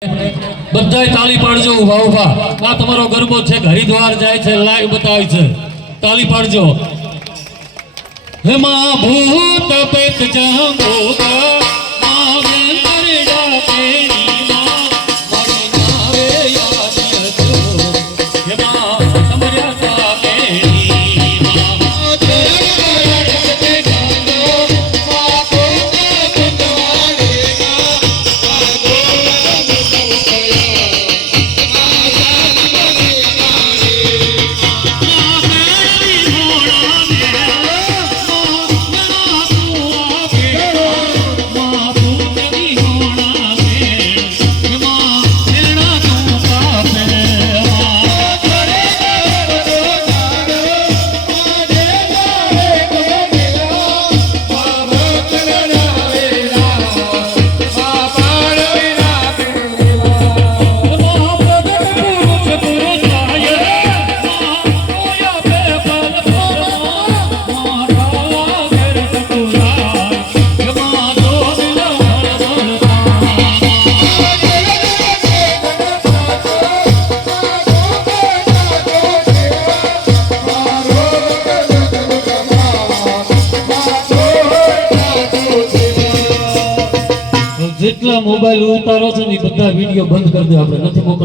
બધાય તાળી પાડજો ઉભા ઉભા આ તમારો ગરબો છે હરિદ્વાર જાય છે લાઈવ બતાવે છે તાળી પાડજો હેમાં ભૂત પેત જાંબોગા માવે કરડા પેણી માં મારી નાવે યાદ હતો હેમાં સમર્યા સા પેણી માં જેટલા મોબાઈલ ઉતારો છે ને બધા વિડીયો બંધ કરી દે આપણે નથી મોકલ